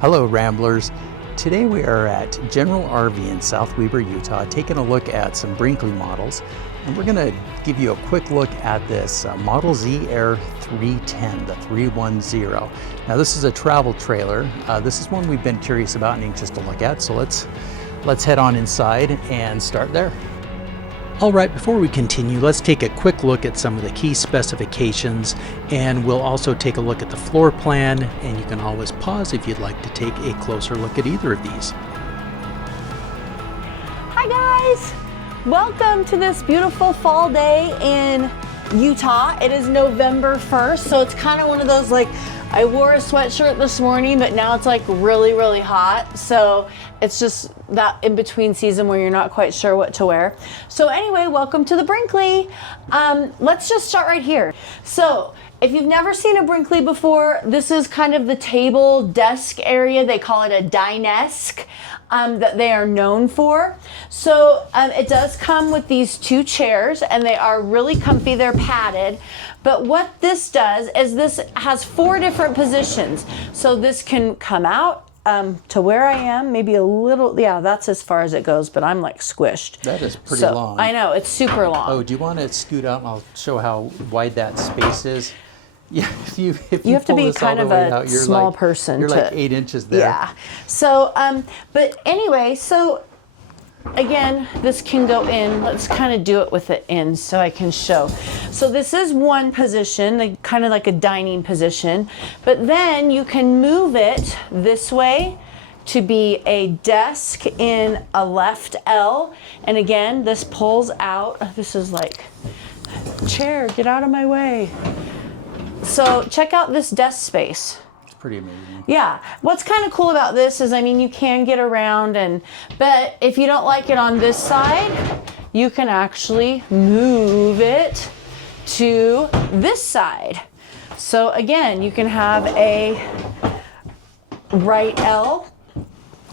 Hello Ramblers. Today we are at General RV in South Weber, Utah, taking a look at some Brinkley models. And we're going to give you a quick look at this Model Z Air 310, the 310. Now this is a travel trailer. This is one we've been curious about and anxious to look at. So let's head on inside and start there. All right, before we continue, let's take a quick look at some of the key specifications, and we'll also take a look at the floor plan, and you can always pause if you'd like to take a closer look at either of these. Hi guys! Welcome to this beautiful fall day in Utah. It is November 1st, so it's kind of one of those, like, I wore a sweatshirt this morning, but now it's like really, really hot. So it's just that in between season where you're not quite sure what to wear. So anyway, welcome to the Brinkley. Let's just start right here. So if you've never seen a Brinkley before, this is kind of the table desk area. They call it a dinesk. That they are known for. So it does come with these two chairs, and they are really comfy. They're padded. But what this does is this has 4 different positions. So this can come out to where I am, maybe a little, yeah, that's as far as it goes, but I'm like squished. That is pretty long. I know, it's super long. Oh, do you want to scoot out and I'll show how wide that space is? Yeah, if you have to be kind of a out, small person. You're like 8 inches there. Yeah. So, but anyway, so again, this can go in. Let's kind of do it with it in so I can show. So this is one position, like, kind of like a dining position, but then you can move it this way to be a desk in a left L. And again, this pulls out. This is like, chair, get out of my way. So check out this desk space. It's pretty amazing. Yeah. What's kind of cool about this is, I mean, you can get around, but if you don't like it on this side, you can actually move it to this side. So again, you can have a right L,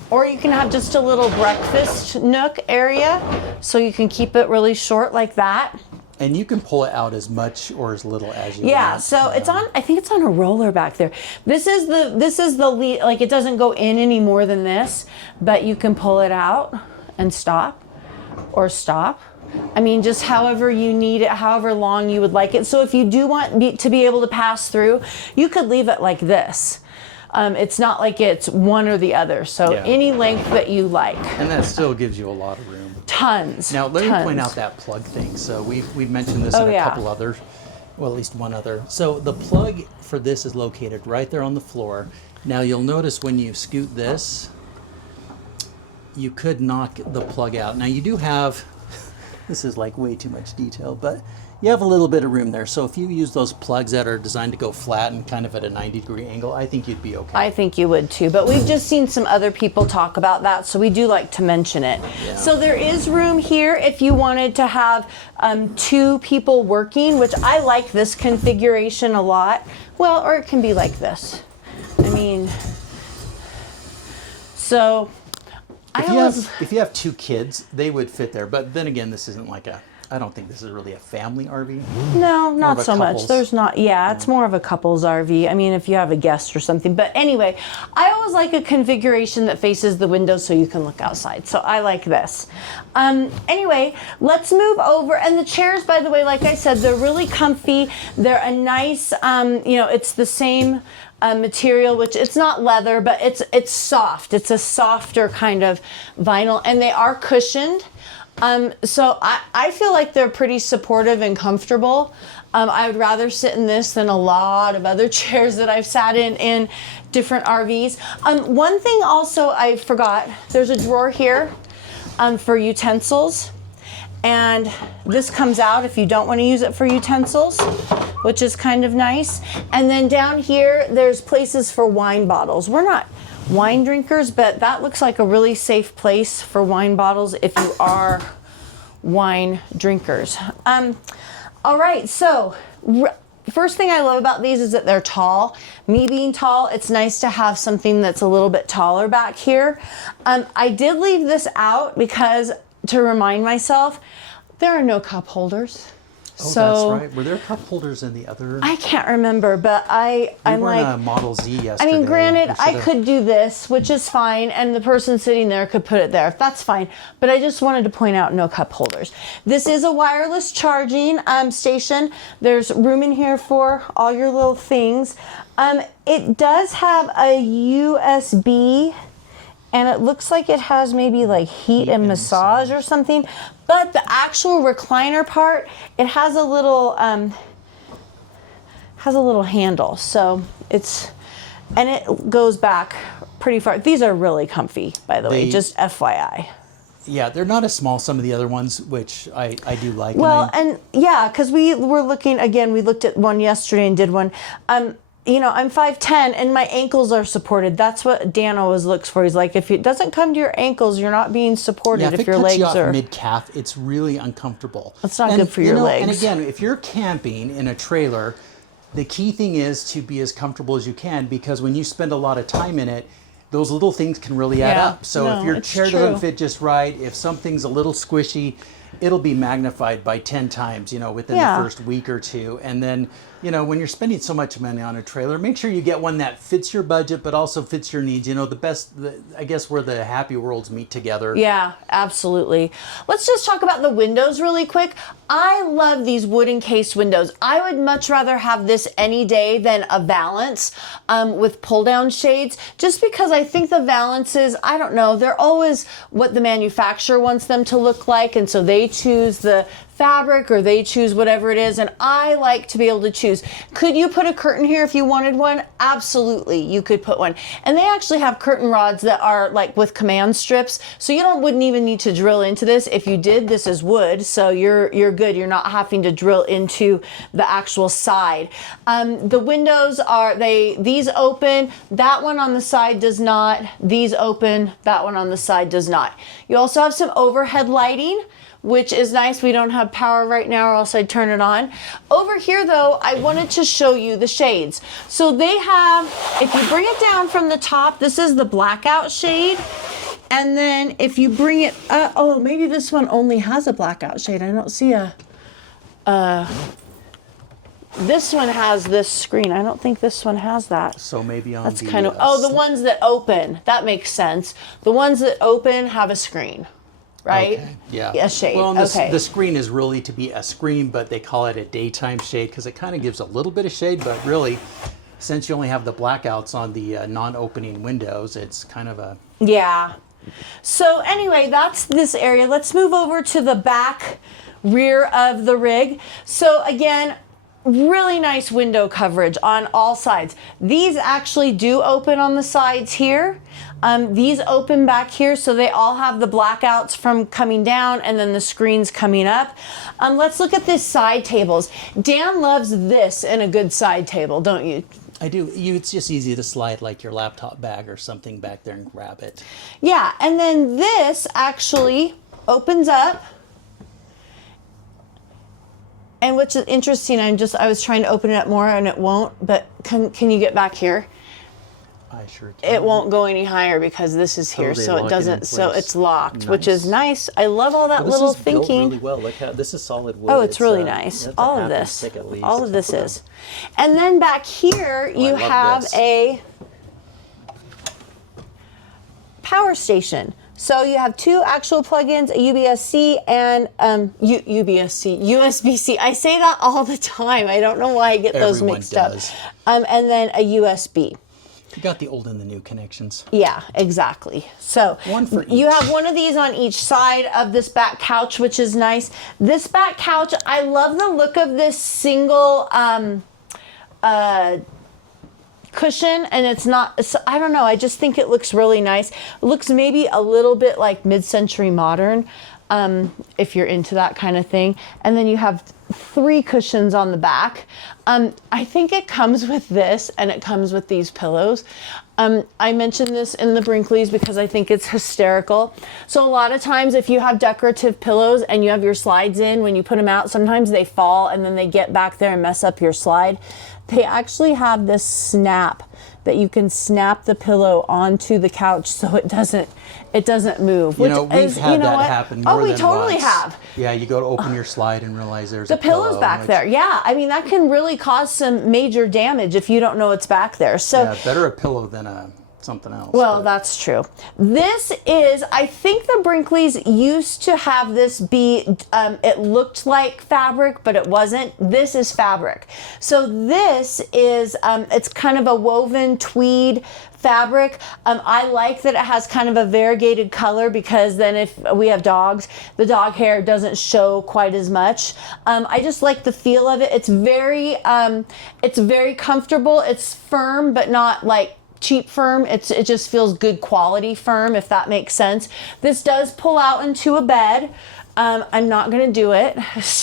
or you can have just a little breakfast nook area, so you can keep it really short like that. And you can pull it out as much or as little as you want. Yeah, so it's on, I think it's on a roller back there. This is the lead, like, it doesn't go in any more than this, but you can pull it out and stop, or stop. I mean, just however you need it, however long you would like it. So if you do want to be able to pass through, you could leave it like this. It's not like it's one or the other. So yeah, any length that you like. And that still gives you a lot of room. Tons. Now let me point out that plug thing. So we've mentioned this in a couple others, well, at least one other. So the plug for this is located right there on the floor. Now you'll notice when you scoot this, you could knock the plug out. Now you do have, this is like way too much detail, but you have a little bit of room there. So if you use those plugs that are designed to go flat and kind of at a 90-degree angle, I think you'd be okay. I think you would too, but we've just seen some other people talk about that, so we do like to mention it. Yeah. So there is room here if you wanted to have 2 people working, which I like this configuration a lot. Well, or it can be like this. I mean, so if you have 2 kids, they would fit there. But then again, this isn't like I don't think this is really a family RV. No, not so much. There's not, yeah, it's more of a couple's RV. I mean, if you have a guest or something. But anyway, I always like a configuration that faces the window so you can look outside. So I like this. Anyway, let's move over. And the chairs, by the way, like I said, they're really comfy. They're a nice, you know, it's the same material, which it's not leather, but it's soft. It's a softer kind of vinyl, and they are cushioned. So I feel like they're pretty supportive and comfortable. I would rather sit in this than a lot of other chairs that I've sat in different RVs. One thing also I forgot, there's a drawer here for utensils. And this comes out if you don't want to use it for utensils, which is kind of nice. And then down here, there's places for wine bottles. We're not wine drinkers, but that looks like a really safe place for wine bottles if you are wine drinkers. All right, so first thing I love about these is that they're tall. Me being tall, it's nice to have something that's a little bit taller back here. I did leave this out because to remind myself, there are no cup holders. Oh, so, that's right. Were there cup holders in the other? I can't remember, but I'm like, a Model Z yesterday. I mean, granted, I could do this, which is fine, and the person sitting there could put it there. That's fine. But I just wanted to point out no cup holders. This is a wireless charging station. There's room in here for all your little things. It does have a USB, and it looks like it has maybe like heat and massage or something. But the actual recliner part, it has a little handle. So and it goes back pretty far. These are really comfy, by the way, just FYI. Yeah, they're not as small as some of the other ones, which I do like. Well, and yeah, because we were looking, again, we looked at one yesterday and did one. You know, I'm 5'10", and my ankles are supported. That's what Dan always looks for. He's like, if it doesn't come to your ankles, you're not being supported. If your legs are mid-calf, it's really uncomfortable. It's not good for your legs. And again, if you're camping in a trailer, the key thing is to be as comfortable as you can, because when you spend a lot of time in it, those little things can really add up. So if your chair doesn't fit just right, if something's a little squishy, it'll be magnified by 10 times, you know, within the first week or two. And then, you know, when you're spending so much money on a trailer, make sure you get one that fits your budget, but also fits your needs. You know, I guess where the happy worlds meet together. Yeah, absolutely. Let's just talk about the windows really quick. I love these wood encased windows. I would much rather have this any day than a valance with pull down shades, just because I think the valances, I don't know, they're always what the manufacturer wants them to look like. And so they choose the fabric or they choose whatever it is, and I like to be able to choose. Could you put a curtain here if you wanted one? Absolutely, you could put one. And they actually have curtain rods that are like with command strips, so you wouldn't even need to drill into this. If you did, this is wood, so you're good. You're not having to drill into the actual side. The windows are, these open, that one on the side does not. These open, that one on the side does not. You also have some overhead lighting, which is nice. We don't have power right now, or else I'd turn it on. Over here though, I wanted to show you the shades. So they have, if you bring it down from the top, this is the blackout shade. And then if you bring it up, oh, maybe this one only has a blackout shade. I don't see this one has this screen. I don't think this one has that. So maybe on that's kind of, the ones that open, that makes sense. The ones that open have a screen. Right? Okay. Yeah. A shade. Well, the screen is really to be a screen, but they call it a daytime shade because it kind of gives a little bit of shade, but really, since you only have the blackouts on the non-opening windows, it's kind of a... Yeah. So anyway, that's this area. Let's move over to the back rear of the rig. So again, really nice window coverage on all sides. These actually do open on the sides here. These open back here, so they all have the blackouts from coming down and then the screens coming up. Let's look at this side tables. Dan loves this in a good side table, don't you? I do. It's just easy to slide like your laptop bag or something back there and grab it. Yeah, and then this actually opens up. And which is interesting, I was trying to open it up more and it won't, but can you get back here? I sure can. It won't go any higher because this is here, so it doesn't, so it's locked, which is nice. I love all that little thinking. This is built really well. Look how, this is solid wood. Oh, it's really nice. All of this. All of this is. And then back here, you have a power station. So you have two actual plugins, a USB-C and USB-C. I say that all the time. I don't know why I get those mixed up. And then a USB. You got the old and the new connections. Yeah, exactly. So one for each. You have one of these on each side of this back couch, which is nice. This back couch, I love the look of this single cushion, and it's not, I don't know, I just think it looks really nice. It looks maybe a little bit like mid-century modern, if you're into that kind of thing. And then you have 3 cushions on the back. I think it comes with this, and it comes with these pillows. I mentioned this in the Brinkleys because I think it's hysterical. So a lot of times if you have decorative pillows and you have your slides in, when you put them out, sometimes they fall and then they get back there and mess up your slide. They actually have this snap that you can snap the pillow onto the couch so it doesn't move. You know, we've had that happen more than once. Oh, we totally have. Yeah, you go to open your slide and realize there's the pillow's back there. Yeah, I mean, that can really cause some major damage if you don't know it's back there. So yeah, better a pillow than something else. Well, that's true. This is, I think the Brinkleys used to have this be, it looked like fabric, but it wasn't. This is fabric. So this is, it's kind of a woven tweed fabric. I like that it has kind of a variegated color, because then if we have dogs, the dog hair doesn't show quite as much. I just like the feel of it. It's very comfortable. It's firm, but not like cheap firm. It just feels good quality firm, if that makes sense. This does pull out into a bed. I'm not gonna do it.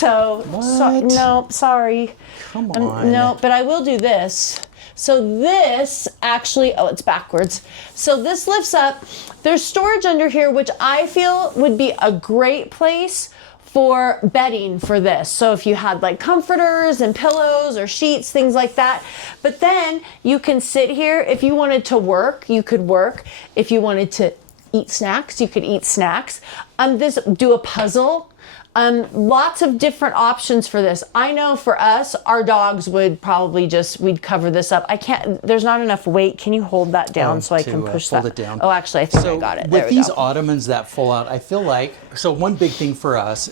No, sorry. Come on. No, but I will do this. So this actually, oh, it's backwards. So this lifts up. There's storage under here, which I feel would be a great place for bedding for this. So if you had like comforters and pillows or sheets, things like that. But then you can sit here. If you wanted to work, you could work. If you wanted to eat snacks, you could eat snacks. Do a puzzle. Lots of different options for this. I know for us, our dogs would probably we'd cover this up. I can't, there's not enough weight. Can you hold that down so I can push that? Fold it down. Oh, actually, I think I got it. With these ottomans that fold out, I feel like, so one big thing for us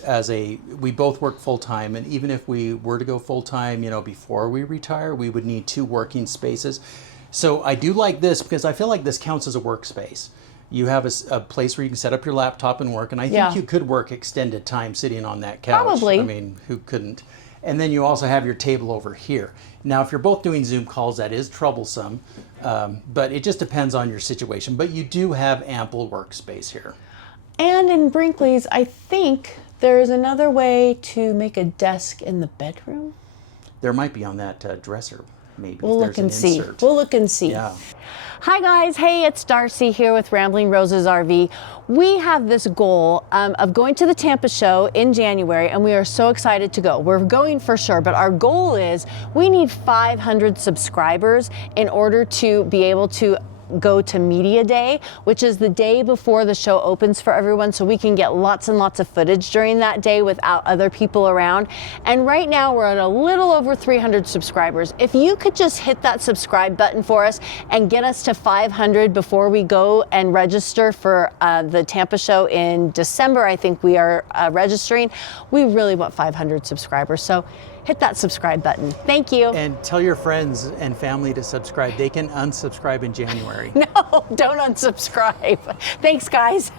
we both work full time, and even if we were to go full time, before we retire, we would need 2 working spaces. So I do like this because I feel like this counts as a workspace. You have a place where you can set up your laptop and work, and I think you could work extended time sitting on that couch. Probably. I mean, who couldn't? And then you also have your table over here. Now, if you're both doing Zoom calls, that is troublesome, but it just depends on your situation. But you do have ample workspace here. And in Brinkley's, I think there is another way to make a desk in the bedroom. There might be on that dresser, maybe. We'll look and see. We'll look and see. Yeah. Hi guys, hey, it's Darci here with Rambling Roses RV. We have this goal of going to the Tampa show in January, and we are so excited to go. We're going for sure, but our goal is we need 500 subscribers in order to be able to go to Media Day, which is the day before the show opens for everyone, so we can get lots and lots of footage during that day without other people around. And right now we're at a little over 300 subscribers. If you could just hit that subscribe button for us and get us to 500 before we go and register for the Tampa show in December, I think we are registering. We really want 500 subscribers, so hit that subscribe button. Thank you. And tell your friends and family to subscribe. They can unsubscribe in January. No, don't unsubscribe. Thanks, guys.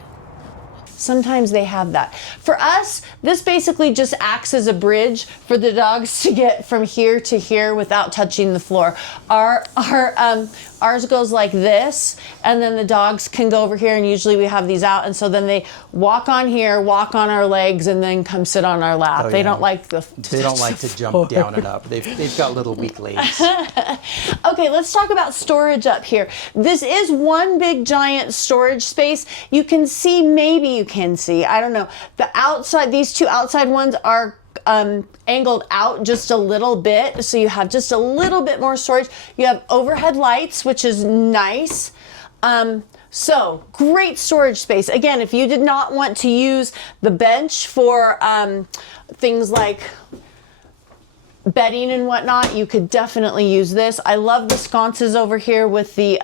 Sometimes they have that. For us, this basically just acts as a bridge for the dogs to get from here to here without touching the floor. Ours goes like this, and then the dogs can go over here, and usually we have these out, and so then they walk on here, walk on our legs, and then come sit on our lap. They don't like They don't like to jump down and up. They've got little weak legs. Okay, let's talk about storage up here. This is one big giant storage space. You can see, maybe you can see, I don't know, the outside, these 2 outside ones are angled out just a little bit, so you have just a little bit more storage. You have overhead lights, which is nice. So great storage space. Again, if you did not want to use the bench for things like bedding and whatnot, you could definitely use this. I love the sconces over here with the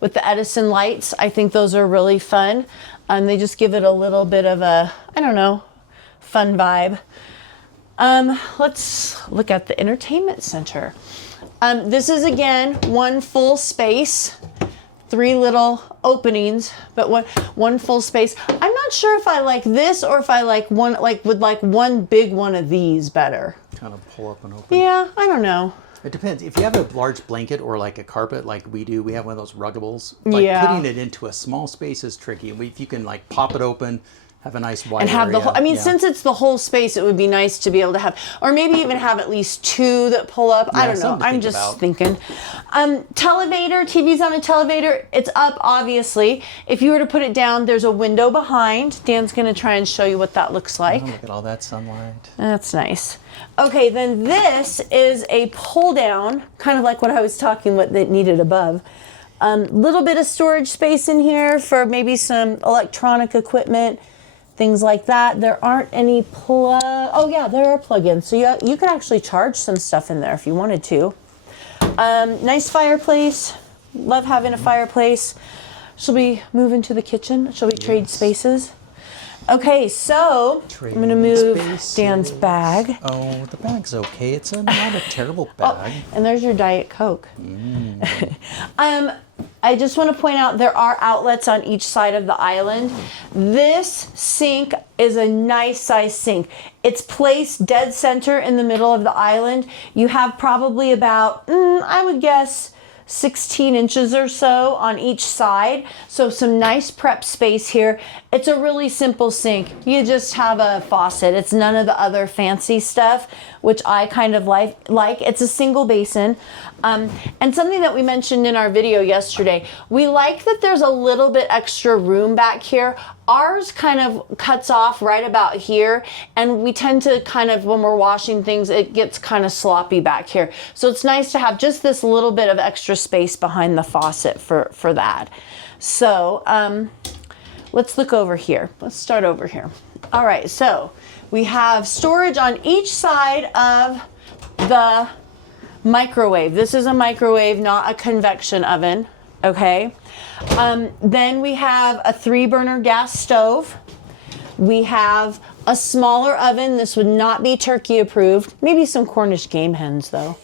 Edison lights. I think those are really fun. They just give it a little bit of a, I don't know, fun vibe. Let's look at the entertainment center. This is, again, one full space, 3 little openings, but one full space. I'm not sure if I like this or if I would like one big one of these better. Kind of pull up and open. Yeah, I don't know. It depends. If you have a large blanket or like a carpet like we do, we have one of those ruggables. Putting it into a small space is tricky. If you can like pop it open, have a nice wide and have area. the whole, I mean, since it's the whole space, it would be nice to be able to have, or maybe even have at least 2 that pull up. I don't know. I'm just thinking. Televator, TV's on a televator. It's up, obviously. If you were to put it down, there's a window behind. Dan's going to try and show you what that looks like. Oh, look at all that sunlight. That's nice. Okay, then this is a pull down, kind of like what I was talking about that needed above. Little bit of storage space in here for maybe some electronic equipment, things like that. There aren't any oh yeah, there are plug-ins. So you could actually charge some stuff in there if you wanted to. Nice fireplace. Love having a fireplace. Shall we move into the kitchen? Shall we trade spaces? Okay, so I'm going to move Dan's bag. Oh, the bag's okay. It's not a terrible bag. Oh, and there's your Diet Coke. I just want to point out there are outlets on each side of the island. This sink is a nice size sink. It's placed dead center in the middle of the island. You have probably about, I would guess, 16 inches or so on each side. So some nice prep space here. It's a really simple sink. You just have a faucet. It's none of the other fancy stuff, which I kind of like. It's a single basin. And something that we mentioned in our video yesterday, we like that there's a little bit extra room back here. Ours kind of cuts off right about here, and we tend to kind of, when we're washing things, it gets kind of sloppy back here. So it's nice to have just this little bit of extra space behind the faucet for that. So let's look over here. Let's start over here. All right, so we have storage on each side of the microwave. This is a microwave, not a convection oven, okay? Then we have a 3-burner gas stove. We have a smaller oven. This would not be turkey approved. Maybe some Cornish game hens though.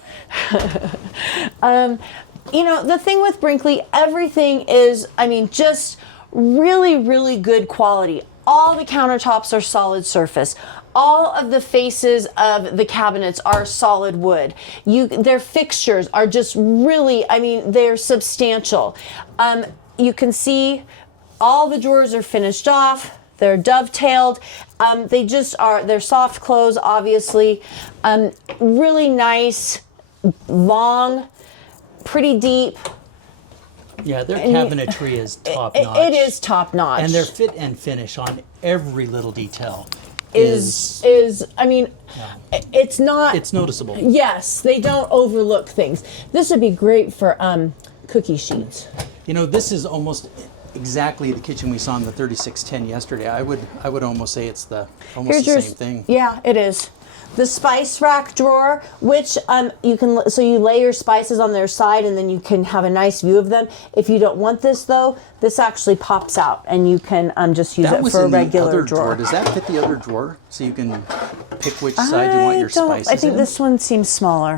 You know, the thing with Brinkley, everything is, I mean, just really, really good quality. All the countertops are solid surface. All of the faces of the cabinets are solid wood. Their fixtures are just really, I mean, they're substantial. You can see all the drawers are finished off. They're dovetailed. They're soft close, obviously. Really nice, long, pretty deep. Yeah, their cabinetry is top notch. It is top notch. And their fit and finish on every little detail is I mean, it's not... It's noticeable. Yes, they don't overlook things. This would be great for cookie sheets. You know, this is almost exactly the kitchen we saw in the 3610 yesterday. I would almost say it's almost the same thing. Yeah, it is. The spice rack drawer, which you lay your spices on their side and then you can have a nice view of them. If you don't want this though, this actually pops out and you can just use it for a regular drawer. Does that fit the other drawer so you can pick which side you want your spices in? I think this one seems smaller.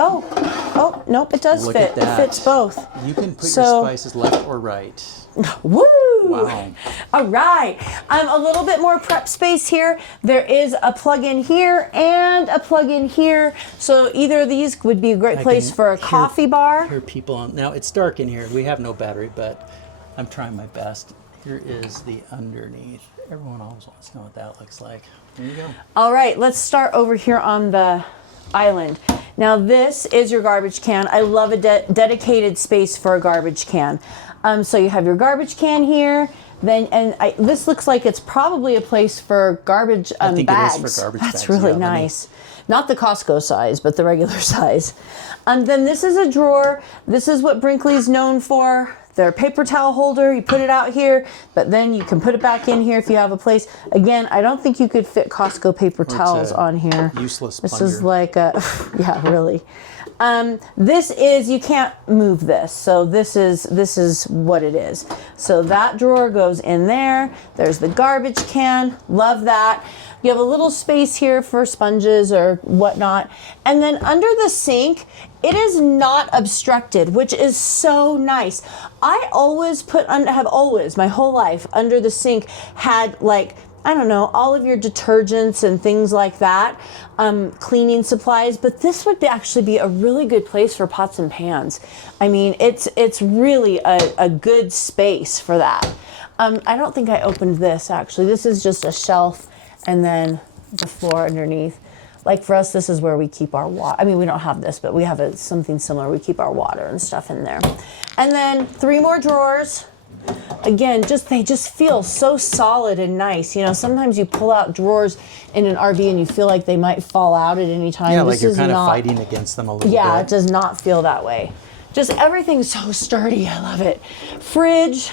Oh, nope, it does fit. It fits both. You can put your spices left or right. Woo! Wow. All right. A little bit more prep space here. There is a plug-in here and a plug-in here. So either of these would be a great place for a coffee bar. Hear people on. Now it's dark in here. We have no battery, but I'm trying my best. Here is the underneath. Everyone always wants to know what that looks like. There you go. All right, let's start over here on the island. Now this is your garbage can. I love a dedicated space for a garbage can. So you have your garbage can here. This looks like it's probably a place for garbage bags. I think it is for garbage bags. That's really nice. Not the Costco size, but the regular size. Then this is a drawer. This is what Brinkley's known for. Their paper towel holder, you put it out here, but then you can put it back in here if you have a place. Again, I don't think you could fit Costco paper towels on here. Useless plunger. This is like yeah, really. You can't move this. So this is what it is. So that drawer goes in there. There's the garbage can. Love that. You have a little space here for sponges or whatnot. And then under the sink, it is not obstructed, which is so nice. I always my whole life, under the sink had I don't know, all of your detergents and things like that, cleaning supplies, but this would actually be a really good place for pots and pans. I mean, it's really a good space for that. I don't think I opened this actually. This is just a shelf and then the floor underneath. Like for us, this is where we keep our water. I mean, we don't have this, but we have something similar. We keep our water and stuff in there. And then 3 more drawers. Again, they just feel so solid and nice. You know, sometimes you pull out drawers in an RV and you feel like they might fall out at any time. Yeah, like you're kind of fighting against them a little bit. Yeah, it does not feel that way. Just everything's so sturdy. I love it. Fridge.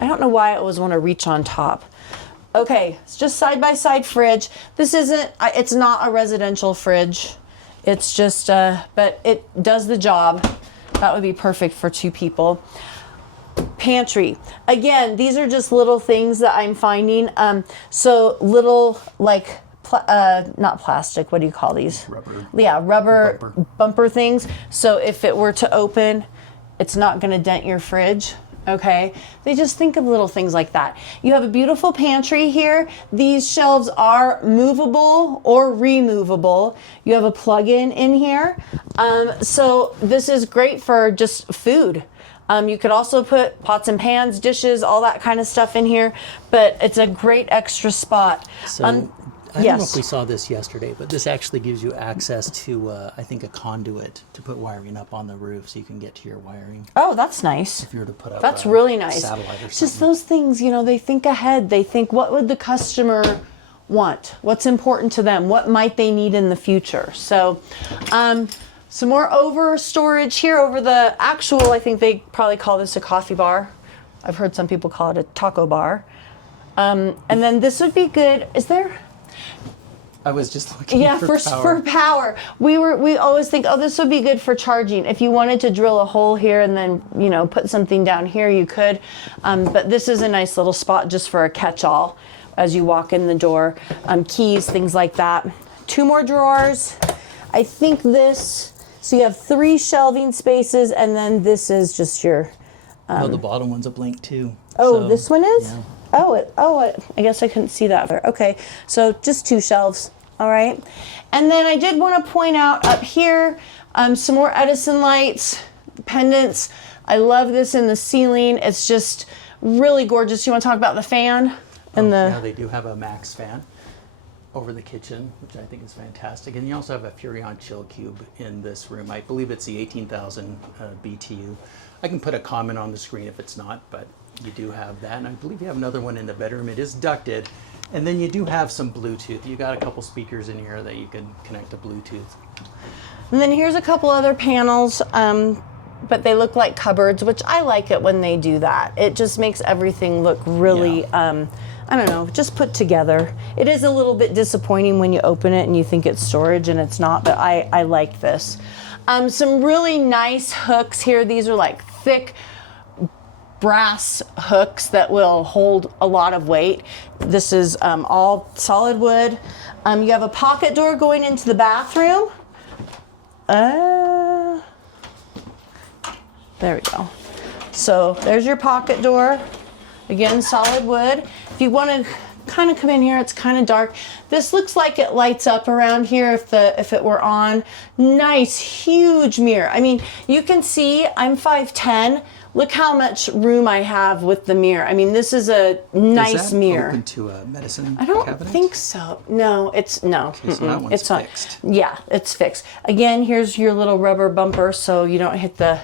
I don't know why I always want to reach on top. Okay, it's just side-by-side fridge. This isn't, it's not a residential fridge. It's just, but it does the job. That would be perfect for 2 people. Pantry. Again, these are just little things that I'm finding. So little, like, not plastic, what do you call these? Rubber. Yeah, rubber bumper things. So if it were to open, it's not going to dent your fridge. Okay, they just think of little things like that. You have a beautiful pantry here. These shelves are movable or removable. You have a plug-in in here. So this is great for just food. You could also put pots and pans, dishes, all that kind of stuff in here, but it's a great extra spot. So I don't know if we saw this yesterday, but this actually gives you access to, I think, a conduit to put wiring up on the roof so you can get to your wiring. Oh, that's nice. If you were to put up that's really nice. Satellite or something. Just those things, you know, they think ahead. They think, what would the customer want? What's important to them? What might they need in the future? So, some more over storage here over the actual, I think they probably call this a coffee bar. I've heard some people call it a taco bar. And then this would be good. Is there... I was just looking for power. We always think, oh, this would be good for charging. If you wanted to drill a hole here and then, you know, put something down here, you could. But this is a nice little spot just for a catch-all as you walk in the door. Keys, things like that. 2 more drawers. I think this, so you have 3 shelving spaces, and then this is just your... oh, the bottom one's a blank too. Oh, so, this one is? Yeah. I guess I couldn't see that. Okay, so just 2 shelves, all right. And then I did want to point out up here, some more Edison lights, pendants. I love this in the ceiling. It's just really gorgeous. You want to talk about the fan? Yeah, they do have a max fan over the kitchen, which I think is fantastic. And you also have a Furrion chill cube in this room. I believe it's the 18,000 BTU. I can put a comment on the screen if it's not, but you do have that. And I believe you have another one in the bedroom. It is ducted. And then you do have some Bluetooth. You got a couple speakers in here that you can connect to Bluetooth. And then here's a couple other panels, but they look like cupboards, which I like it when they do that. It just makes everything look really, I don't know, just put together. It is a little bit disappointing when you open it and you think it's storage and it's not, but I like this. Some really nice hooks here. These are like thick brass hooks that will hold a lot of weight. This is all solid wood. You have a pocket door going into the bathroom. There we go. So there's your pocket door. Again, solid wood. If you want to kind of come in here, it's kind of dark. This looks like it lights up around here if it were on. Nice, huge mirror. I mean, you can see I'm 5'10". Look how much room I have with the mirror. I mean, this is a nice mirror. Open to a medicine I don't cabinet? think so. No, it's no. Okay, so that one's fixed. Yeah, it's fixed. Again, here's your little rubber bumper so you don't hit the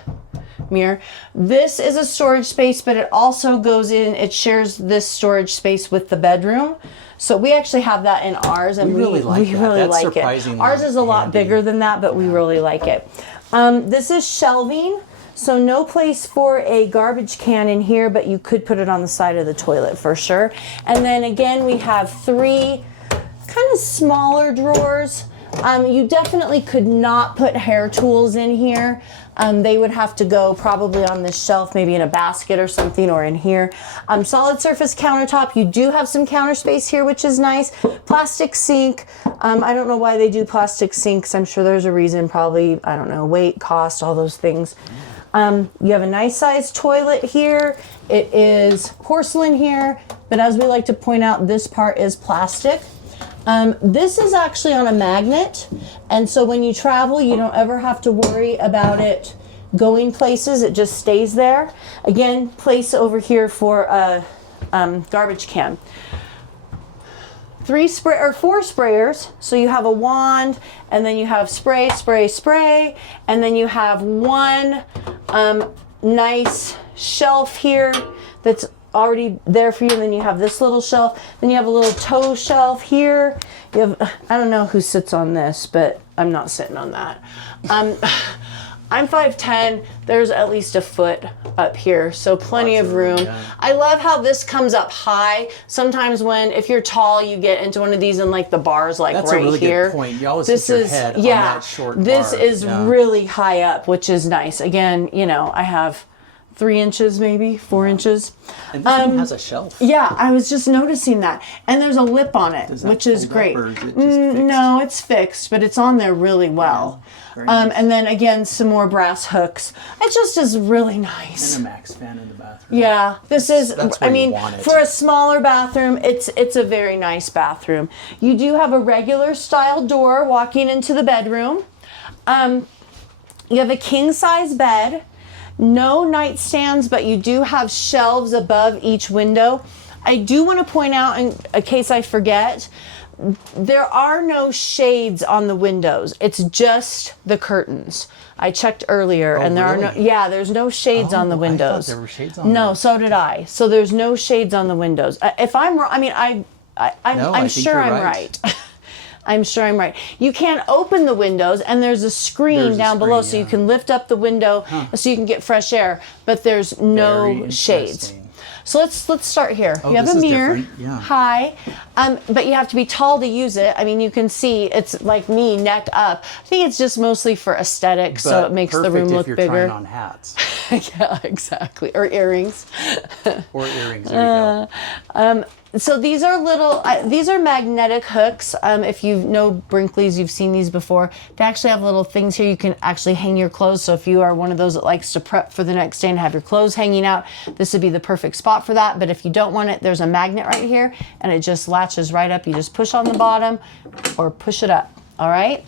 mirror. This is a storage space, but it also goes in, it shares this storage space with the bedroom. So we actually have that in ours, and we really like it. Ours is a lot bigger than that, but we really like it. This is shelving. So no place for a garbage can in here, but you could put it on the side of the toilet for sure. And then again, we have 3 kind of smaller drawers. You definitely could not put hair tools in here. They would have to go probably on this shelf, maybe in a basket or something, or in here. Solid surface countertop. You do have some counter space here, which is nice. Plastic sink. I don't know why they do plastic sinks. I'm sure there's a reason, probably, I don't know, weight, cost, all those things. You have a nice sized toilet here. It is porcelain here, but as we like to point out, this part is plastic. This is actually on a magnet, and so when you travel, you don't ever have to worry about it going places. It just stays there. Again, place over here for a garbage can. 4 sprayers. So you have a wand, and then you have spray, spray, spray, and then you have one nice shelf here that's already there for you, and then you have this little shelf, then you have a little toe shelf here. You have, I don't know who sits on this, but I'm not sitting on that. I'm 5'10", there's at least a foot up here, so plenty of room. Yeah. I love how this comes up high. Sometimes if you're tall, you get into one of these and like the bar's like that's right a really here. Good point. You always hit your head on that short this bar. is really high up, which is nice. Again, you know, I have 3 inches, maybe 4 inches. And this one has a shelf. Yeah, I was just noticing that. And there's a lip on it, which is great. Or is it just fixed? No, it's fixed, but it's on there really well. Yeah, nice. And then again, some more brass hooks. It just is really nice. And a Max fan in the bathroom. Yeah, this is, I mean, for a smaller bathroom, it's a very nice bathroom. You do have a regular style door walking into the bedroom. You have a king size bed. No nightstands, but you do have shelves above each window. I do want to point out, in case I forget, there are no shades on the windows. It's just the curtains. I checked earlier, and there are there's no shades on the windows. I thought there were shades on No, so did I. So there's no shades on the windows. If I'm wrong, I mean, I'm sure I'm right. I'm sure I'm right. You can't open the windows, and there's a screen down below, so you can lift up the window so you can get fresh air, but there's no shades. So let's start here. You have a mirror, high, but you have to be tall to use it. I mean, you can see it's like me, neck up. I think it's just mostly for aesthetics, so it makes the room look bigger. If you're trying on hats. Yeah, exactly. Or earrings. Or earrings, there you go. So these are magnetic hooks. If you know Brinkley's, you've seen these before. They actually have little things here you can actually hang your clothes. So if you are one of those that likes to prep for the next day and have your clothes hanging out, this would be the perfect spot for that. But if you don't want it, there's a magnet right here, and it just latches right up. You just push on the bottom or push it up. All right.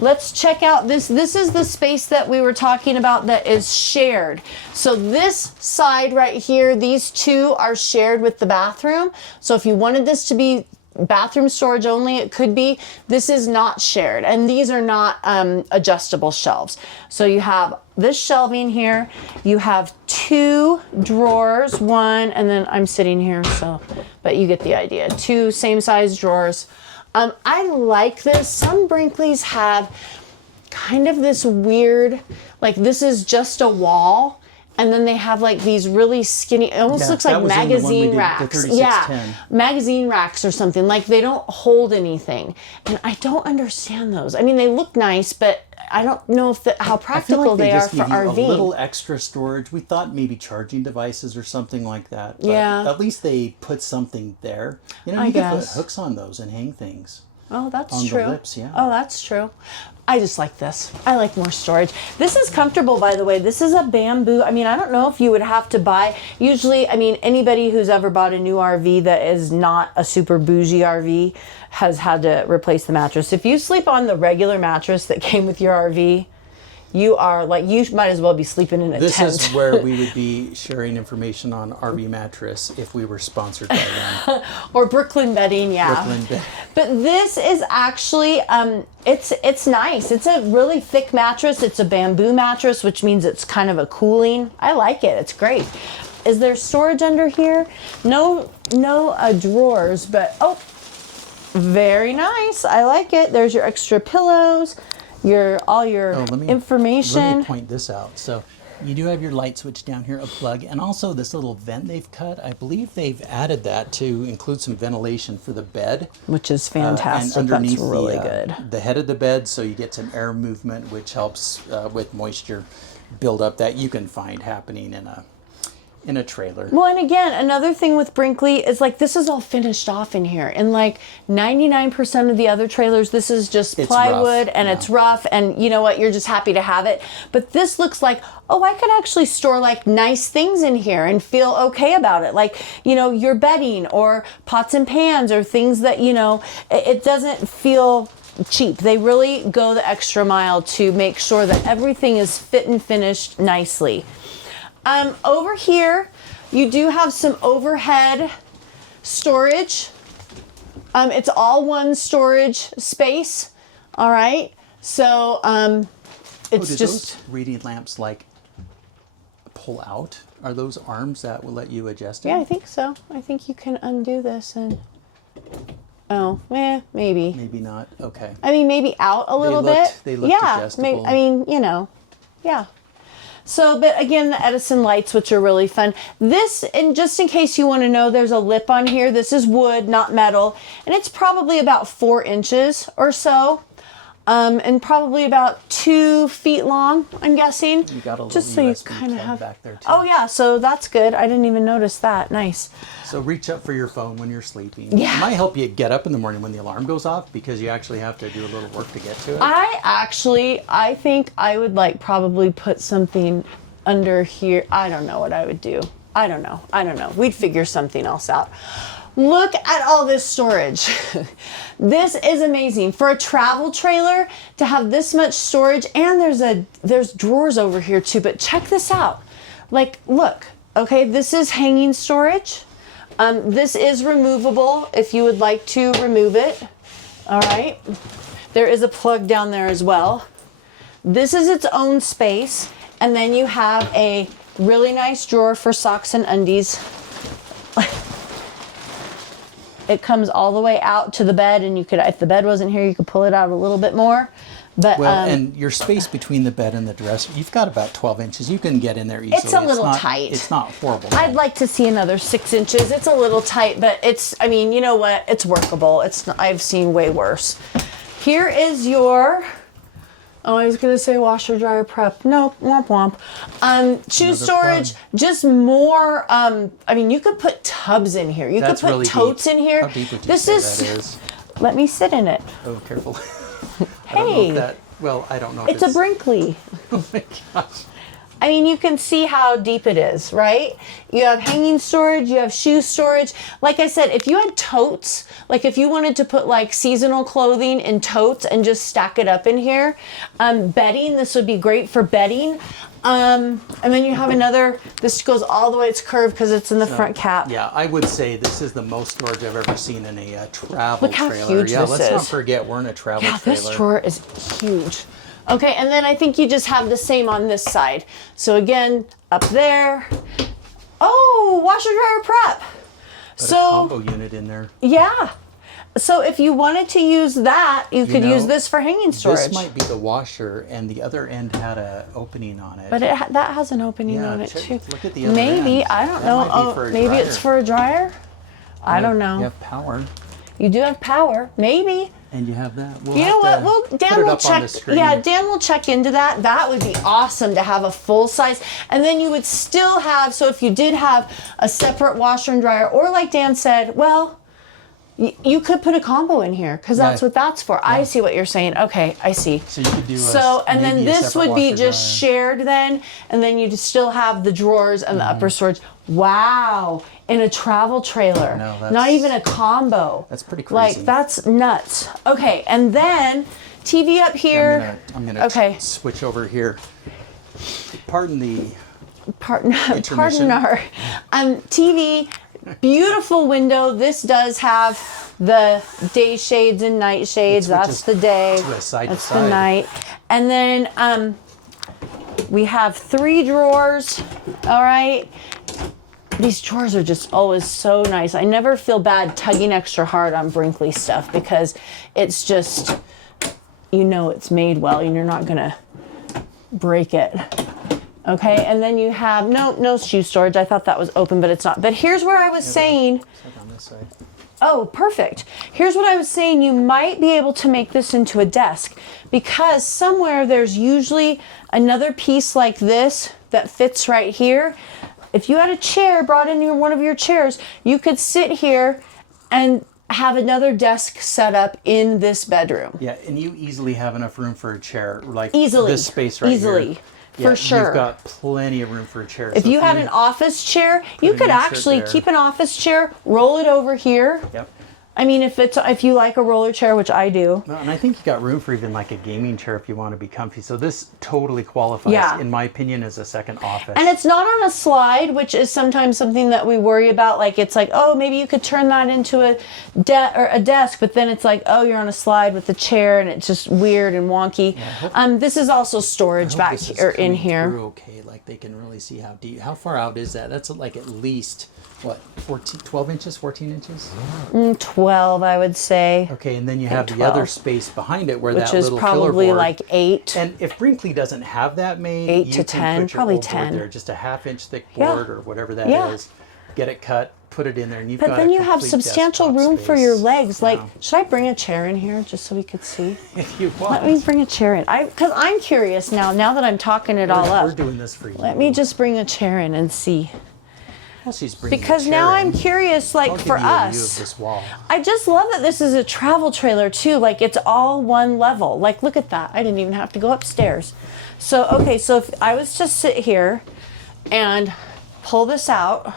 Let's check out this. This is the space that we were talking about that is shared. So this side right here, these two are shared with the bathroom. So if you wanted this to be bathroom storage only, it could be. This is not shared, and these are not adjustable shelves. So you have this shelving here. You have 2 drawers, one, and then I'm sitting here, so, but you get the idea. 2 same size drawers. I like this. Some Brinkleys have kind of this weird, like this is just a wall, and then they have like these really skinny, it almost looks like magazine racks. Yeah, magazine racks or something. Like they don't hold anything. And I don't understand those. I mean, they look nice, but I don't know if how practical they are for RV. A little extra storage. We thought maybe charging devices or something like that. But at least they put something there. You know, you can put hooks on those and hang things. Oh, that's true. On the lips, yeah. Oh, that's true. I just like this. I like more storage. This is comfortable, by the way. This is a bamboo. I mean, I don't know if you would have to buy. Usually, I mean, anybody who's ever bought a new RV that is not a super bougie RV has had to replace the mattress. If you sleep on the regular mattress that came with your RV, you are like, you might as well be sleeping in a tent. This is where we would be sharing information on RV mattress if we were sponsored by them. Or Brooklyn Bedding, yeah. Brooklyn Bedding. But this is actually, it's nice. It's a really thick mattress. It's a bamboo mattress, which means it's kind of a cooling. I like it. It's great. Is there storage under here? No drawers, but very nice. I like it. There's your extra pillows. All your information. Let me point this out. So you do have your light switch down here, a plug, and also this little vent they've cut. I believe they've added that to include some ventilation for the bed. Which is fantastic. And underneath that's really good. The head of the bed, so you get some air movement, which helps with moisture buildup that you can find happening in a trailer. Well, and again, another thing with Brinkley is like this is all finished off in here. And like 99% of the other trailers, this is just plywood and it's rough, and you know what, you're just happy to have it. But this looks like, oh, I could actually store like nice things in here and feel okay about it. Like, you know, your bedding or pots and pans or things that, you know, it doesn't feel cheap. They really go the extra mile to make sure that everything is fit and finished nicely. Over here, You do have some overhead storage. It's all one storage space. All right. So it's just those reading lamps like pull out. Are those arms that will let you adjust it? Yeah, I think so. I think you can undo this and maybe. Maybe not. Okay. I mean, maybe out a little bit. They looked adjustable. I mean, yeah. So, but again, the Edison lights, which are really fun. This, and just in case you want to know, there's a lip on here. This is wood, not metal, and it's probably about 4 inches or so. And probably about 2 feet long, I'm guessing. You got a little just so USB you kind of have back there too. Oh yeah, so that's good. I didn't even notice that. Nice. So reach up for your phone when you're sleeping. Yeah. It might help you get up in the morning when the alarm goes off because you actually have to do a little work to get to it. I think I would like probably put something under here. I don't know what I would do. I don't know. We'd figure something else out. Look at all this storage. This is amazing. For a travel trailer to have this much storage, and there's drawers over here too, but check this out. Like, look, okay, this is hanging storage. This is removable if you would like to remove it. All right. There is a plug down there as well. This is its own space. And then you have a really nice drawer for socks and undies. It comes all the way out to the bed, and you could, if the bed wasn't here, you could pull it out a little bit more. But and your space between the bed and the dresser, you've got about 12 inches. You can get in there easily. It's a little tight. It's not horrible. I'd like to see another 6 inches. It's a little tight, but I mean, you know what? It's workable. I've seen way worse. Here is your, I was going to say washer dryer prep. Nope, womp womp. Shoe storage, just more, I mean, you could put tubs in here. You could put really totes in here. How deep would you say that is? Let me sit in it. Oh, careful. Hey. I don't know if it's a Brinkley. Oh my gosh. I mean, you can see how deep it is, right? You have hanging storage, you have shoe storage. Like I said, if you had totes, like if you wanted to put like seasonal clothing in totes and just stack it up in here, bedding, this would be great for bedding. And then you have another, this goes all the way, it's curved because it's in the front cap. Yeah, I would say this is the most storage I've ever seen in a travel Look how trailer. huge this let's is. not forget we're in a travel trailer. Yeah, this drawer is huge. Okay, and then I think you just have the same on this side. So again, up there. Oh, washer dryer prep. Put a combo unit in there. Yeah. So if you wanted to use that, you could use this for hanging storage. This might be the washer, and the other end had an opening on it. But that has an opening on it too. Look at the other maybe, end. I don't know. Maybe it's for a dryer? I don't know. You have power. You do have power, maybe. And you have that. You know what? Dan will check. Yeah, Dan will check into that. That would be awesome to have a full size. And then you would still have, so if you did have a separate washer and dryer, or like Dan said, well, you could put a combo in here because that's what that's for. I see what you're saying. Okay, I see. So you could do and then this would be just shared then, and then you'd still have the drawers and the upper storage. Wow, in a travel trailer. Not even a combo. That's pretty crazy. Like, that's nuts. Okay, and then TV up here. I'm gonna switch over here. Pardon our TV. Beautiful window. This does have the day shades and night shades. That's the day. That's the night. And then we have 3 drawers. All right. These drawers are just always so nice. I never feel bad tugging extra hard on Brinkley stuff because it's just, it's made well and you're not gonna break it. Okay, and then you have no shoe storage. I thought that was open, but it's not. But here's where I was saying. On this side. Oh, perfect. Here's what I was saying. You might be able to make this into a desk because somewhere there's usually another piece like this that fits right here. If you had a chair brought in one of your chairs, you could sit here and have another desk set up in this bedroom. Yeah, and you easily have enough room for a chair, like easily, this space right here. For sure. You've got plenty of room for a chair. If you had an office chair, you could actually keep an office chair, roll it over here. Yep. I mean, if you like a roller chair, which I do. Well, and I think you got room for even like a gaming chair if you want to be comfy. So this totally qualifies, in my opinion, as a second office. And it's not on a slide, which is sometimes something that we worry about. Like it's like, oh, maybe you could turn that into a desk, but then it's like, oh, you're on a slide with the chair, and it's just weird and wonky. Yeah, this is also storage back here in here. Okay, like they can really see how deep. How far out is that? That's like at least. What, 12 inches, 14 inches? 12, I would say. Okay, and then you have the other space behind it where that little which is filler probably board. like 8. And if Brinkley doesn't have that made, 8 you to can 10, put your probably old 10. board there, just a half-inch thick board or whatever that is. Get it cut, put it in there, and you've got But then you have substantial room for your legs. Like, should I bring a chair in here just so we could see? If you want. Let me bring a chair in. Because I'm curious now that I'm talking it all up. We're doing this for you. Let me just bring a chair in and see. Because now I'm curious, like for us, I just love that this is a travel trailer too. Like it's all one level. Like look at that. I didn't even have to go upstairs. So, okay, so if I was to sit here and pull this out,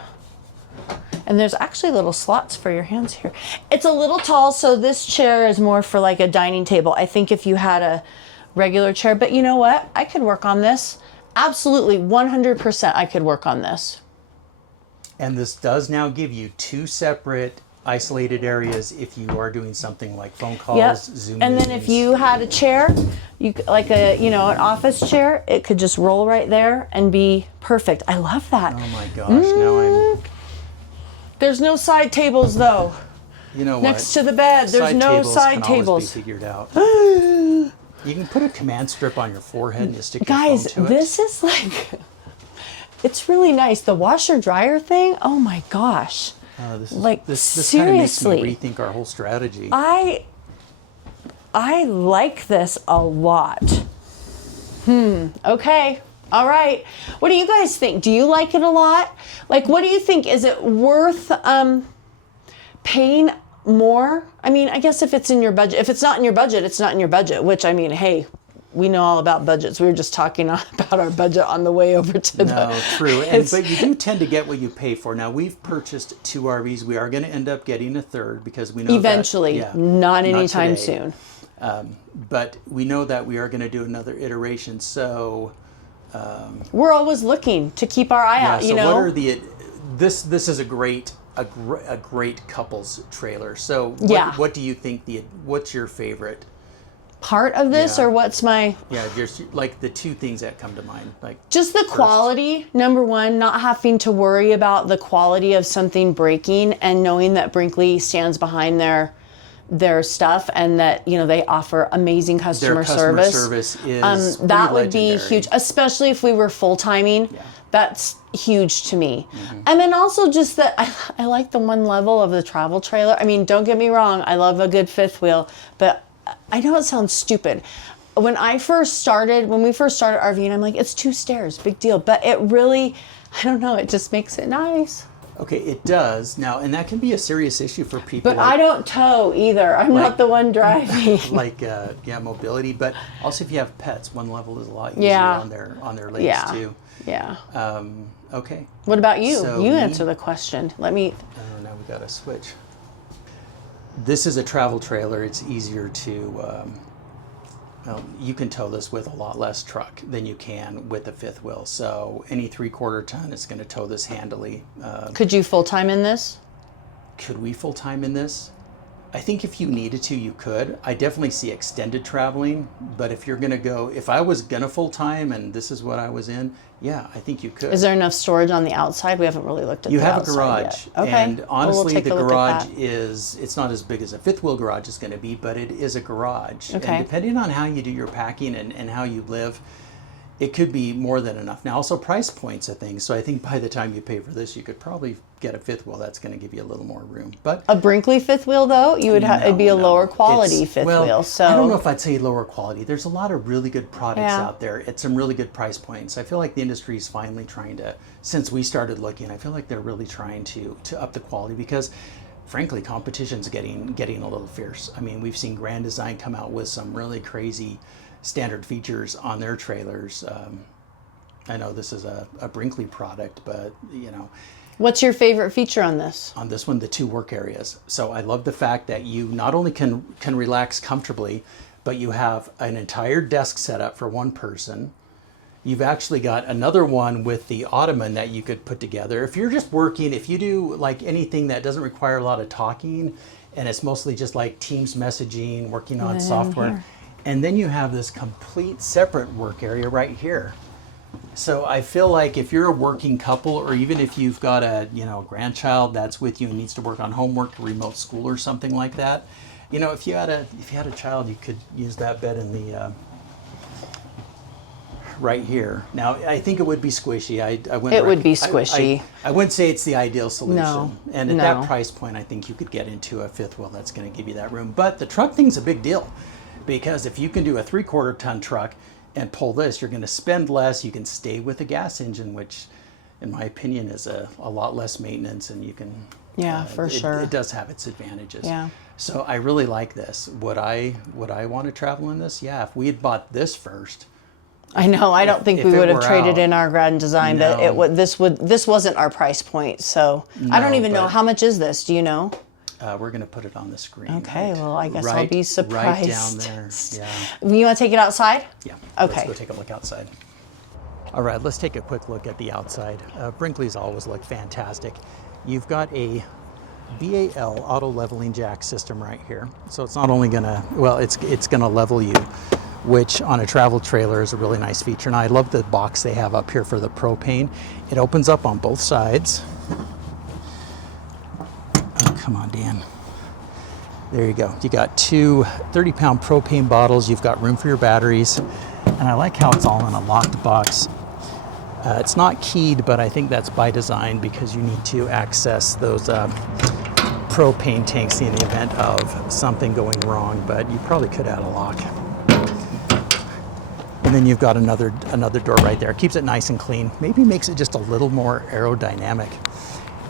and there's actually little slots for your hands here. It's a little tall, so this chair is more for like a dining table. I think if you had a regular chair, but you know what? I could work on this. Absolutely, 100% I could work on this. And this does now give you 2 separate isolated areas if you are doing something like phone calls, Zoom and meetings. then if you had a chair, like an office chair, it could just roll right there and be perfect. I love that. Oh my gosh, now I'm... There's no side tables though. You know what? Next to the bed, there's no side tables. Always be figured out. You can put a command strip on your forehead and just stick your phone to it. This is like... It's really nice. The washer dryer thing, oh my gosh. This seriously. kind of makes me rethink our whole strategy. I like this a lot. Okay. All right. What do you guys think? Do you like it a lot? Like, what do you think? Is it worth paying more? I mean, I guess if it's in your budget. If it's not in your budget, it's not in your budget, which, I mean, hey, we know all about budgets. We were just talking about our budget on the way over to true. But you do tend to get what you pay for. Now, we've purchased 2 RVs. We are going to end up getting a third because we know eventually, not anytime soon. But we know that we are going to do another iteration. So we're always looking to keep our eye out. So what are the? This is a great couples trailer. So what do you think? What's your favorite part of this, or what's my... just like the 2 things that come to mind, like just the quality. Number one, not having to worry about the quality of something breaking, and knowing that Brinkley stands behind their stuff, and that they offer amazing customer service. Their customer service is that would be huge, especially if we were full-timing. That's huge to me. And then also just that I like the one level of the travel trailer. I mean, don't get me wrong, I love a good 5th wheel, but I know it sounds stupid. When we first started RVing, I'm like, it's 2 stairs, big deal. But it really, I don't know, it just makes it nice. Okay, it does. Now, and that can be a serious issue for people. But I don't tow either. I'm not the one driving. Mobility. But also if you have pets, one level is a lot easier on their legs too. Yeah. Okay. What about you? So you answer the question. Let me... Oh, now we got to switch. This is a travel trailer. It's easier to, you can tow this with a lot less truck than you can with a 5th wheel. So any 3/4 ton is going to tow this handily. Could you full-time in this? Could we full-time in this? I think if you needed to, you could. I definitely see extended traveling, but if you're going to go, if I was going to full-time and this is what I was in, I think you could. Is there enough storage on the outside? We haven't really looked at the outside. You have a garage. Yet. Okay. And honestly, we'll the garage it's not as big as a 5th wheel garage is going to be, but it is a garage. Okay. And depending on how you do your packing and how you live, it could be more than enough. Now, also price points of things. So I think by the time you pay for this, you could probably get a 5th wheel. That's going to give you a little more room. But a Brinkley 5th wheel, though, it'd be a lower quality 5th wheel. So I don't know if I'd say lower quality. There's a lot of really good products out there at some really good price points. I feel like the industry is finally trying to, since we started looking, I feel like they're really trying to up the quality because, frankly, competition's getting a little fierce. I mean, we've seen Grand Design come out with some really crazy standard features on their trailers. I know this is a Brinkley product, but What's your favorite feature on this? On this one, the 2 work areas. So I love the fact that you not only can relax comfortably, but you have an entire desk set up for one person. You've actually got another one with the ottoman that you could put together. If you're just working, if you do like anything that doesn't require a lot of talking, and it's mostly just like Teams messaging, working on software. And then you have this complete separate work area right here. So I feel like if you're a working couple, or even if you've got a grandchild that's with you and needs to work on homework, remote school or something like that, if you had a child, you could use that bed in the right here. Now I think it would be squishy. It would be squishy. I wouldn't say it's the ideal solution. No, and at that price point, I think you could get into a 5th wheel that's going to give you that room. But the truck thing's a big deal, because if you can do a 3/4 ton truck and pull this, you're going to spend less. You can stay with a gas engine, which in my opinion is a lot less maintenance, and you can for sure. It does have its advantages. Yeah. So I really like this. Would I want to travel in this? Yeah, if we had bought this first. I know. I don't think we would have traded in our Grand Design, No. but this wasn't our price point. So I don't even know, how much is this? Do you know? We're going to put it on the screen. Okay. Well, I guess I'll be surprised. Right down there. Yeah. You want to take it outside? Yeah. Okay. Let's go take a look outside. All right. Let's take a quick look at the outside. Brinkley's always look fantastic. You've got a BAL auto leveling jack system right here. So it's not only going to, it's going to level you, which on a travel trailer is a really nice feature. And I love the box they have up here for the propane. It opens up on both sides. Oh, come on, Dan. There you go. You got 2 30-pound propane bottles. You've got room for your batteries. And I like how it's all in a locked box. It's not keyed, but I think that's by design, because you need to access those propane tanks in the event of something going wrong, but you probably could add a lock. And then you've got another door right there. Keeps it nice and clean. Maybe makes it just a little more aerodynamic.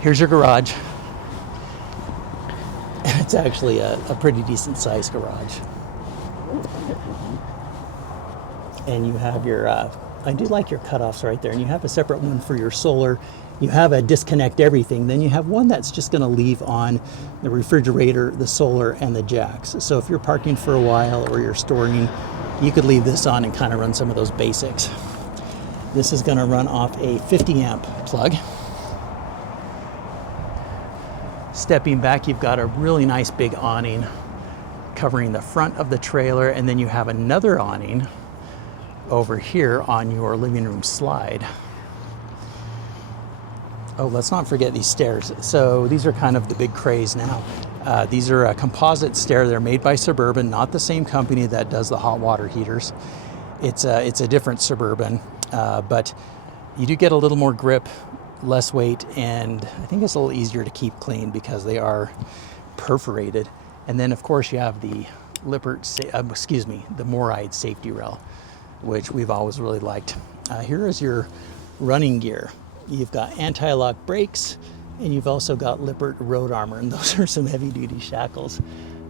Here's your garage. And it's actually a pretty decent sized garage. And you have your, I do like your cutoffs right there. And you have a separate one for your solar. You have a disconnect everything. Then you have one that's just going to leave on the refrigerator, the solar, and the jacks. So if you're parking for a while or you're storing, you could leave this on and kind of run some of those basics. This is going to run off a 50 amp plug. Stepping back, you've got a really nice big awning covering the front of the trailer, and then you have another awning over here on your living room slide. Oh, let's not forget these stairs. So these are kind of the big craze now. These are a composite stair. They're made by Suburban, not the same company that does the hot water heaters. It's a different Suburban, but you do get a little more grip, less weight, and I think it's a little easier to keep clean because they are perforated. And then of course you have the the Moride safety rail, which we've always really liked. Here is your running gear. You've got anti-lock brakes, and you've also got Lippert road armor, and those are some heavy duty shackles.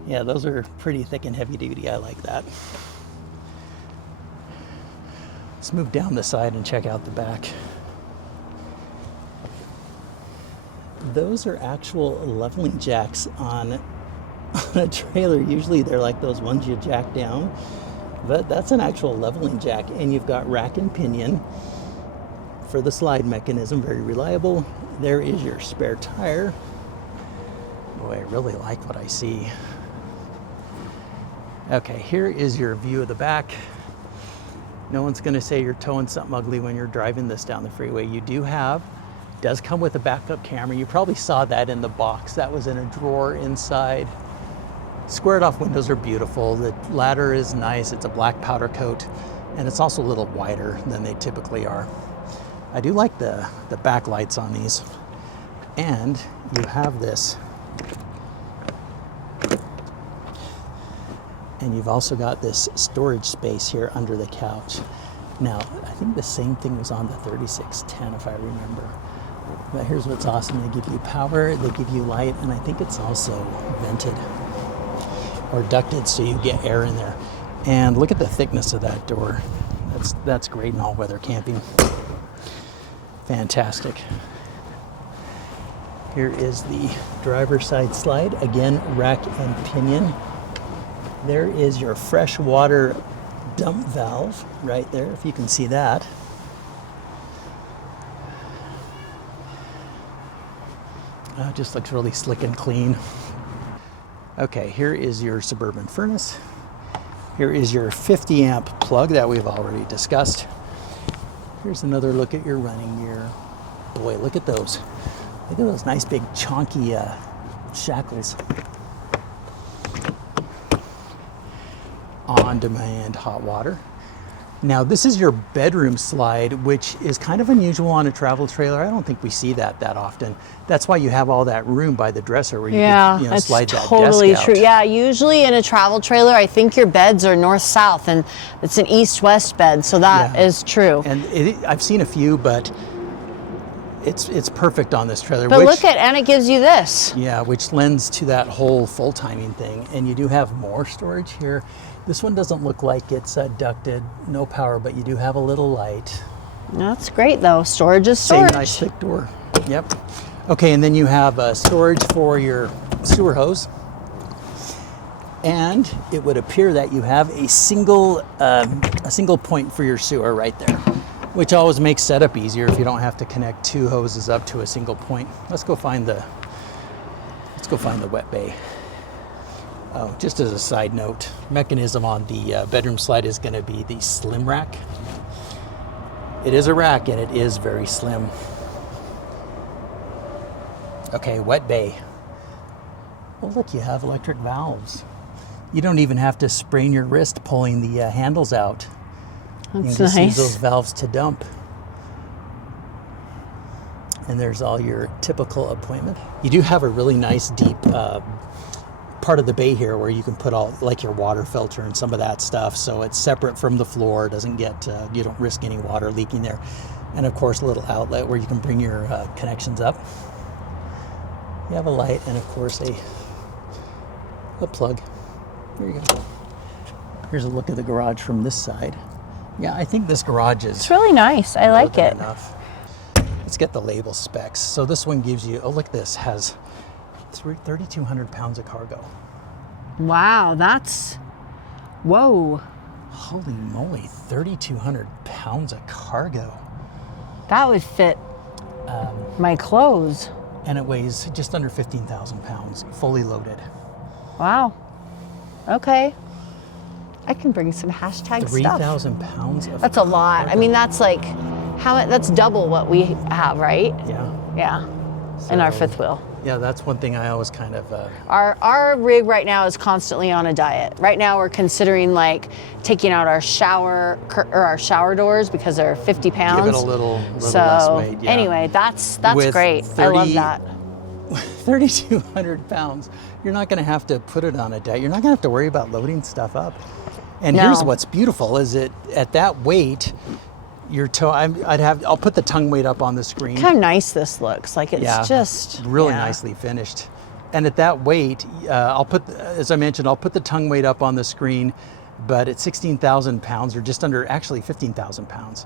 Yeah, those are pretty thick and heavy duty. I like that. Let's move down the side and check out the back. Those are actual leveling jacks on a trailer. Usually they're like those ones you jack down, but that's an actual leveling jack. And you've got rack and pinion for the slide mechanism, very reliable. There is your spare tire. Boy, I really like what I see. Okay, here is your view of the back. No one's gonna say you're towing something ugly when you're driving this down the freeway. You does come with a backup camera. You probably saw that in the box. That was in a drawer inside. Squared off windows are beautiful. The ladder is nice. It's a black powder coat, and it's also a little wider than they typically are. I do like the backlights on these. And you have this. And you've also got this storage space here under the couch. Now, I think the same thing was on the 3610 if I remember. But here's what's awesome. They give you power, they give you light, and I think it's also vented or ducted so you get air in there. And look at the thickness of that door. That's great in all weather camping. Fantastic. Here is the driver's side slide. Again, rack and pinion. There is your freshwater dump valve right there, if you can see that. It just looks really slick and clean. Okay, here is your Suburban furnace. Here is your 50 amp plug that we've already discussed. Here's another look at your running gear. Boy, look at those. Look at those nice big chonky shackles. On-demand hot water. Now this is your bedroom slide, which is kind of unusual on a travel trailer. I don't think we see that often. That's why you have all that room by the dresser where you can slide that totally desk true. out. Yeah, usually in a travel trailer, I think your beds are north-south, and it's an east-west bed, so that is true. And I've seen a few, but it's perfect on this trailer. But look at, and it gives you this. Yeah, which lends to that whole full timing thing. And you do have more storage here. This one doesn't look like it's ducted, no power, but you do have a little light. That's great though, storage is storage. Same nice thick door, yep. Okay, and then you have storage for your sewer hose. And it would appear that you have a single point for your sewer right there, which always makes setup easier if you don't have to connect two hoses up to a single point. Let's go find the wet bay. Oh, just as a side note, mechanism on the bedroom slide is going to be the slim rack. It is a rack and it is very slim. Okay, wet bay. Well, look, you have electric valves. You don't even have to sprain your wrist pulling the handles out. That's you just use nice. those valves to dump. And there's all your typical appointment. You do have a really nice deep part of the bay here where you can put all like your water filter and some of that stuff, so it's separate from the floor. It doesn't get you don't risk any water leaking there. And of course a little outlet where you can bring your connections up. You have a light and of course a plug. There you go. Here's a look at the garage from this side. Yeah, I think this garage is It's really nice. I like it. enough. Let's get the label specs. So this one gives you, oh look at this, has 3,200 pounds of cargo. Wow, that's, whoa. Holy moly, 3,200 pounds of cargo. That would fit my clothes. And it weighs just under 15,000 pounds, fully loaded. Wow. Okay. I can bring some hashtag 3,000 pounds of That's a lot. cargo. I mean, that's like, that's double what we have, right? Yeah. Yeah. In our fifth wheel. Yeah, that's one thing I always kind of... Our rig right now is constantly on a diet. Right now we're considering like taking out our shower doors because they're 50 pounds. Give it a little less weight. Yeah. Anyway, that's With great. I love that. 3,200 pounds. You're not going to have to put it on a diet. You're not going to have to worry about loading stuff up. And No. here's what's beautiful is it at that weight, your toe. I'll put the tongue weight up on the screen. Look how nice this looks. Like it's just really nicely finished. And at that weight, as I mentioned, I'll put the tongue weight up on the screen, but at 16,000 pounds or just under, actually 15,000 pounds,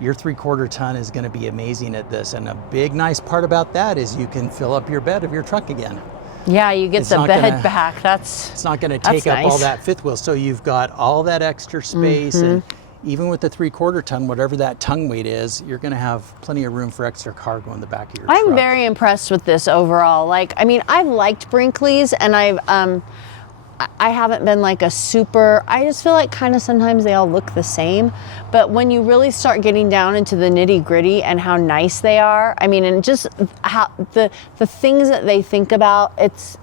your 3/4 ton is going to be amazing at this. And a big nice part about that is you can fill up your bed of your truck again. Yeah, you get It's the not bed gonna- back. It's not going to take up all nice. that fifth wheel. So you've got all that extra space and even with the 3/4 ton, whatever that tongue weight is, you're going to have plenty of room for extra cargo in the back of your truck. I'm very impressed with this overall. Like, I mean, I've liked Brinkley's, and I haven't been like a super. I just feel like kind of sometimes they all look the same, but when you really start getting down into the nitty gritty and how nice they are, I mean, and just how the things that they think about, it's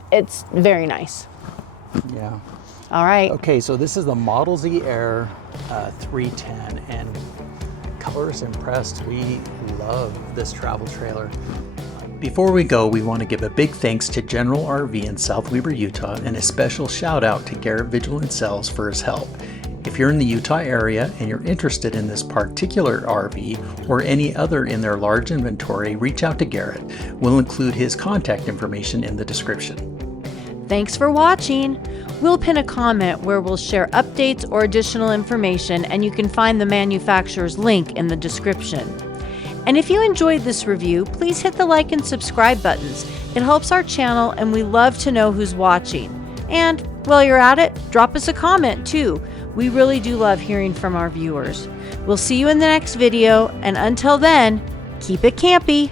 very nice. Yeah. All right. Okay, so this is the Model Z Air 310, and colors impressed. We love this travel trailer. Before we go, we want to give a big thanks to General RV in South Weber, Utah, and a special shout out to Garrett Vigilant Sales for his help. If you're in the Utah area and you're interested in this particular RV or any other in their large inventory, reach out to Garrett. We'll include his contact information in the description. Thanks for watching. We'll pin a comment where we'll share updates or additional information, and you can find the manufacturer's link in the description. And if you enjoyed this review, please hit the like and subscribe buttons. It helps our channel and we love to know who's watching. And while you're at it, drop us a comment too. We really do love hearing from our viewers. We'll see you in the next video, and until then, keep it campy.